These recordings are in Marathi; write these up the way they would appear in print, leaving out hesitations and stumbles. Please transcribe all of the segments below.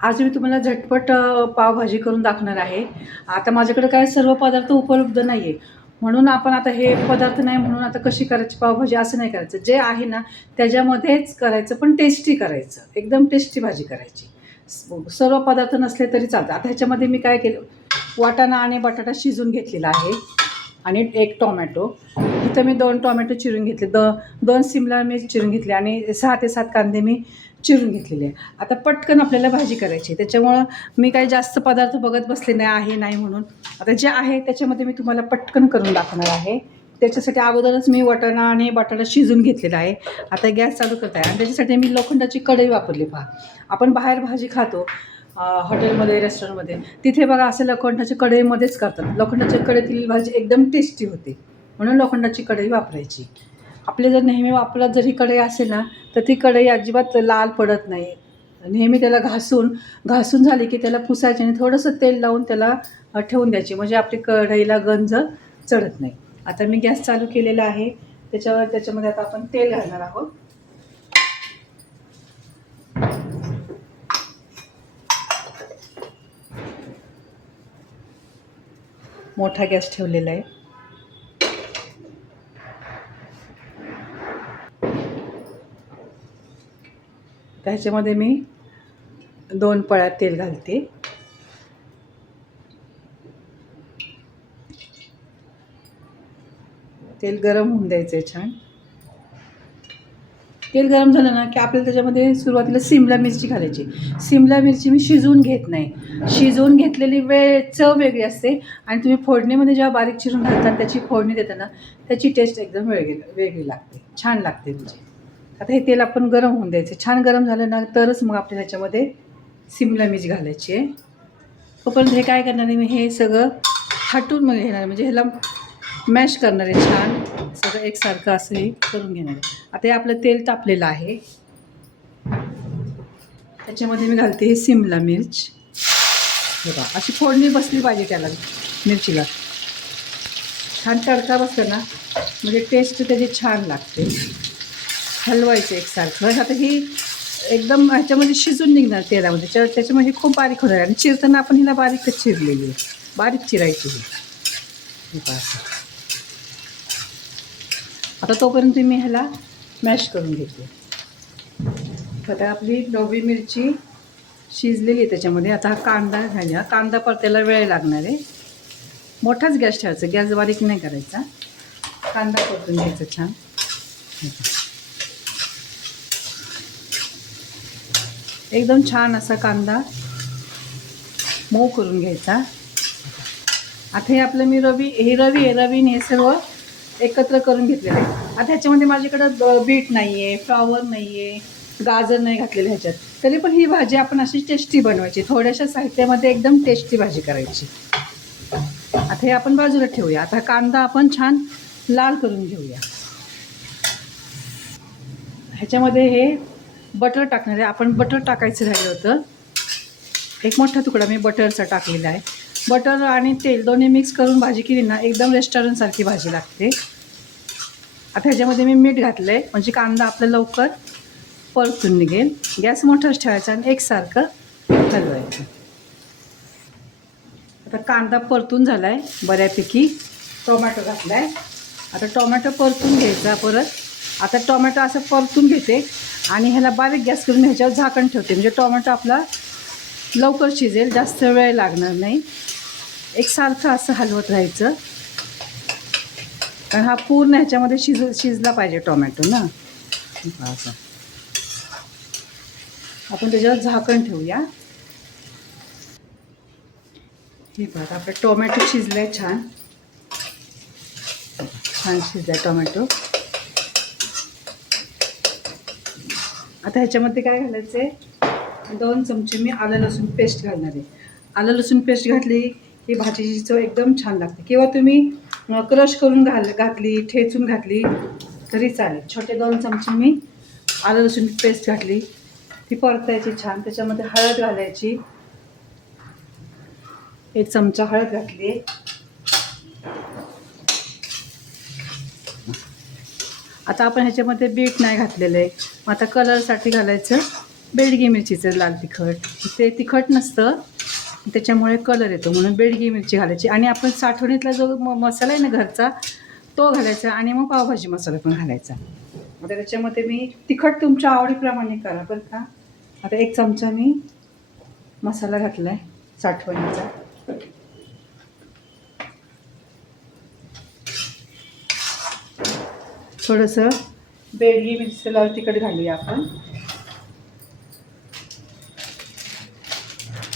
आज मी तुम्हाला झटपट पावभाजी करून दाखवणार आहे. आता माझ्याकडे काय सर्व पदार्थ उपलब्ध नाही आहे. म्हणून आपण आता हे पदार्थ नाही म्हणून आता कशी करायची पावभाजी असं नाही करायचं. जे आहे ना त्याच्यामध्येच करायचं, पण टेस्टी करायचं. एकदम टेस्टी भाजी करायची. सर्व पदार्थ नसले तरी चालतं. आता ह्याच्यामध्ये मी काय केलं, वाटाणा आणि बटाटा शिजवून घेतलेला आहे आणि एक टोमॅटो. इथं मी 2 टोमॅटो चिरून घेतले, 2 सिमला मिरची चिरून घेतली आणि 6 ते 7 कांदे मी चिरून घेतलेले आहे. आता पटकन आपल्याला भाजी करायची, त्याच्यामुळं मी काही जास्त पदार्थ बघत बसले नाही आहे नाही म्हणून. आता जे आहे त्याच्यामध्ये मी तुम्हाला पटकन करून दाखवणार आहे. त्याच्यासाठी अगोदरच मी वाटाणा आणि बटाटा शिजून घेतलेला आहे. आता गॅस चालू करत आहे आणि त्याच्यासाठी मी लोखंडाची कढई वापरली. पहा, आपण बाहेर भाजी खातो हॉटेलमध्ये, रेस्टॉरंटमध्ये, तिथे बघा असं लोखंडाच्या कढईमध्येच करतात. लोखंडाच्या कढईतील भाजी एकदम टेस्टी होते, म्हणून लोखंडाची कढई वापरायची. आपले जर नेहमी वापरत जर ही कढई असेल ना तर ती कढई अजिबात लाल पडत नाही. नेहमी त्याला घासून झाली की त्याला पुसायचे आणि थोडंसं तेल लावून त्याला ठेवून द्यायची, म्हणजे आपली कढईला गंज चढत नाही. आता मी गॅस चालू केलेला आहे. त्याच्यामध्ये आता आपण तेल घालणार आहोत. मोठा गॅस ठेवलेला आहे. त्याच्यामध्ये मी 2 पळ्या तेल घालते. तेल गरम होऊन द्यायचं आहे छान. तेल गरम झालं ना की आपल्याला त्याच्यामध्ये सुरुवातीला सिमला मिरची घालायची. सिमला मिरची मी शिजवून घेत नाही. शिजवून घेतलेली चव वेगळी असते आणि तुम्ही फोडणीमध्ये जेव्हा बारीक चिरून घालता त्याची फोडणी देताना त्याची टेस्ट एकदम वेगळी लागते, छान लागते म्हणजे. आता हे तेल आपण गरम होऊन द्यायचं. छान गरम झालं ना तरच मग आपल्याला ह्याच्यामध्ये सिमला मिरची घालायची आहे. तोपर्यंत हे काय करणार आहे, मी हे सगळं हटून मग घेणार, म्हणजे ह्याला मॅश करणार आहे. छान सगळं एकसारखं असं हे करून घेणार आहे. आता हे आपलं तेल तापलेलं आहे. त्याच्यामध्ये मी घालते हे सिमला मिर्च. बघा अशी फोडणी बसली पाहिजे त्याला, मिरचीला छान तडका बसला ना म्हणजे टेस्ट त्याची छान लागते. हलवायचं एकसारखं. आता ही एकदम ह्याच्यामध्ये शिजून निघणार तेलामध्ये, त्याच्यामध्ये खूप बारीक होणार आणि चिरताना आपण हिला बारीकच चिरलेली आहे, बारीक चिरायची ही. आता तोपर्यंत मी ह्याला मॅश करून घेते. आता आपली ढोबळी मिरची शिजलेली आहे त्याच्यामध्ये. आता हा कांदा घालूया. कांदा परतायला वेळ लागणार आहे. मोठाच गॅस ठेवायचा, गॅस बारीक नाही करायचा. कांदा परतून घ्यायचा छान. एकदम छान असा कांदा मऊ करून घ्यायचा. आता हे आपलं मी रवीने हे सर्व एकत्र करून घेतलेलं आहे. आता ह्याच्यामध्ये माझ्याकडं बीट नाही आहे, फ्लॉवर नाही आहे, गाजर नाही घातलेलं ह्याच्यात, तरी पण ही भाजी आपण अशी टेस्टी बनवायची. थोड्याशा साहित्यामध्ये एकदम टेस्टी भाजी करायची. आता हे आपण बाजूला ठेवूया. आता कांदा आपण छान लाल करून घेऊया. ह्याच्यामध्ये हे बटर टाकणार आहे आपण. बटर टाकायचं राहिलं होतं. एक मोठा तुकडा मी बटरचा टाकलेला आहे. बटर आणि तेल दोन्ही मिक्स करून भाजी केली ना एकदम रेस्टॉरंटसारखी भाजी लागते. आता ह्याच्यामध्ये मी मीठ घातलं आहे, म्हणजे कांदा आपला लवकर परतून निघेल. गॅस मोठाच ठेवायचा आणि एकसारखं हलवायचं. आता कांदा परतून झाला आहे बऱ्यापैकी. टोमॅटो घातला आहे. आता टोमॅटो परतून घ्यायचा परत. आता टोमॅटो असं परतून घेते आणि ह्याला बारीक गॅस करून ह्याच्यावर झाकण ठेवते, म्हणजे टोमॅटो आपला लवकर शिजेल, जास्त वेळ लागणार नाही. एकसारखं असं हलवत राहायचं, कारण हा पूर्ण ह्याच्यामध्ये शिजला पाहिजे टोमॅटो ना. असं आपण त्याच्यावर झाकण ठेवूया. हे बघा आपलं टोमॅटो शिजलं आहे छान. छान शिजला आहे टोमॅटो. आता ह्याच्यामध्ये काय घालायचं आहे, 2 चमचे मी आलं लसूण पेस्ट घालणार आहे. आलं लसूण पेस्ट घातली की भाजीची चव एकदम छान लागते. किंवा तुम्ही क्रश करून घातली, ठेचून घातली तरी चालेल. छोटे 2 चमचे मी आलं लसूण पेस्ट घातली. ती परतायची छान. त्याच्यामध्ये हळद घालायची. 1 चमचा हळद घातली. आता आपण ह्याच्यामध्ये बीट नाही घातलेलं आहे, मग आता कलरसाठी घालायचं बेडगी मिरचीचं लाल तिखट. ते तिखट नसतं, त्याच्यामुळे कलर येतो म्हणून बेडगी मिरची घालायची. आणि आपण साठवणीतला जो मसाला आहे ना घरचा, तो घालायचा. आणि मग पावभाजी मसाला पण घालायचा. आता त्याच्यामध्ये मी तिखट तुमच्या आवडीप्रमाणे करा बरं का. आता 1 चमचा मी मसाला घातला आहे साठवणीचा. थोडंसं बेडगी मिरची लाल तिखट घालूया आपण,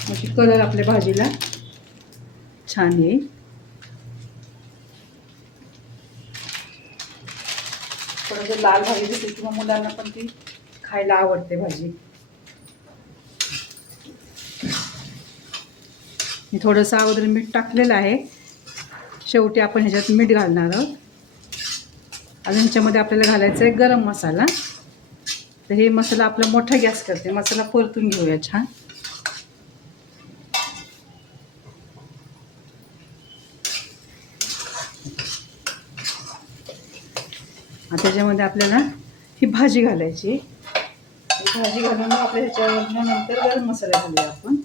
म्हणजे कलर आपल्या भाजीला छान येईल. थोडंसं लाल भाजी दिसली किंवा मुलांना पण ती खायला आवडते भाजी. मी थोडंसं अगोदर मीठ टाकलेलं आहे, शेवटी आपण ह्याच्यात मीठ घालणार आहोत. आणि ह्याच्यामध्ये आपल्याला घालायचं आहे गरम मसाला. तर हे मसाला आपला मोठा गॅस करते, मसाला परतून घेऊया छान. त्याच्यामध्ये आपल्याला ही भाजी घालायची. भाजी घालून आपल्या ह्याच्यावर नंतर गरम मसाला घालूया आपण.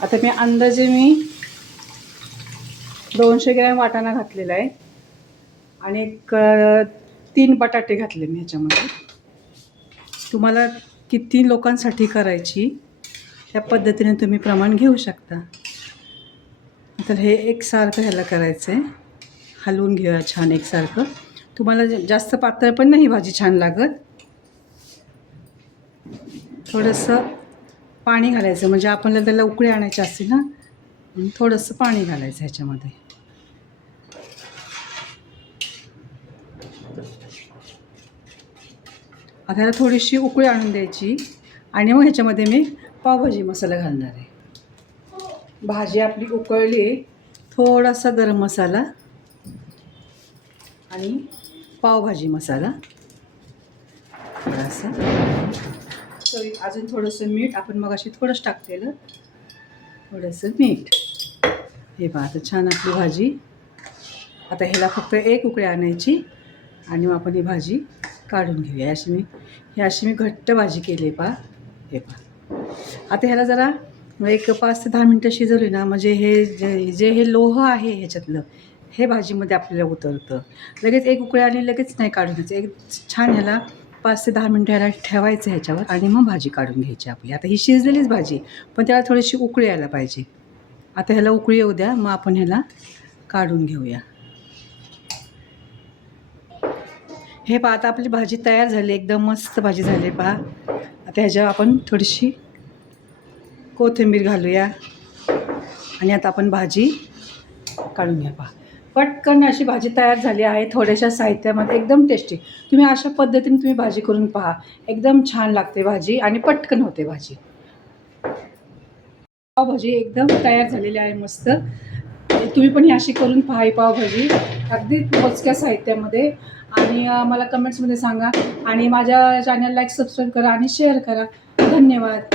आता मी अंदाजे 200 ग्रॅम वाटाणा घातलेला आहे आणि 3 बटाटे घातले मी ह्याच्यामध्ये. तुम्हाला किती लोकांसाठी करायची त्या पद्धतीने तुम्ही प्रमाण घेऊ शकता. तर हे एकसारखं ह्याला करायचं आहे, हलवून घेऊया छान एकसारखं. तुम्हाला जास्त पातळ पण नाही भाजी छान लागत. थोडंसं पाणी घालायचं, म्हणजे आपल्याला त्याला उकळी आणायची असते ना, थोडंसं पाणी घालायचं ह्याच्यामध्ये. आता ह्याला थोडीशी उकळी आणून द्यायची आणि मग ह्याच्यामध्ये मी पावभाजी मसाला घालणार आहे. भाजी आपली उकळली, थोडासा गरम मसाला आणि पावभाजी मसाला थोडासा, अजून थोडंसं मीठ. आपण मगाशी थोडंच टाकलेलं, थोडंसं मीठ. हे पहा आता छान आपली भाजी. आता ह्याला फक्त 1 उकळी आणायची आणि मग आपण ही भाजी काढून घेऊया. अशी मी घट्ट भाजी केली आहे पहा. हे पहा आता ह्याला जरा 5 ते 10 मिनटं शिजवली ना, म्हणजे हे जे हे लोह आहे ह्याच्यातलं, हे भाजीमध्ये आपल्याला उतरतं. लगेच 1 उकळी आणि लगेच नाही काढून घ्यायचं. एक छान ह्याला 5 ते 10 मिनटं ह्याला ठेवायचं ह्याच्यावर आणि मग भाजी काढून घ्यायची आपली. आता ही शिजलेलीच भाजी, पण त्याला थोडीशी उकळी यायला पाहिजे. आता ह्याला उकळी येऊ द्या, मग आपण ह्याला काढून घेऊया. हे पहा आता आपली भाजी तयार झाली, एकदम मस्त भाजी झाली पहा. आता ह्याच्यावर आपण थोडीशी कोथिंबीर घालूया आणि आता आपण भाजी काढून घ्या. पहा पटकन अशी भाजी तयार झाली आहे, थोड्याशा साहित्यामध्ये, एकदम टेस्टी. तुम्ही अशा पद्धतीने तुम्ही भाजी करून पहा, एकदम छान लागते भाजी आणि पटकन होते भाजी. पावभाजी एकदम तयार झालेली आहे मस्त. तुम्ही पण ही अशी करून पहा ही पावभाजी, अगदी मोजक्या साहित्यामध्ये. आणि मला कमेंट्समध्ये सांगा आणि माझ्या चॅनल लाईक सबस्क्राईब करा आणि शेअर करा. धन्यवाद.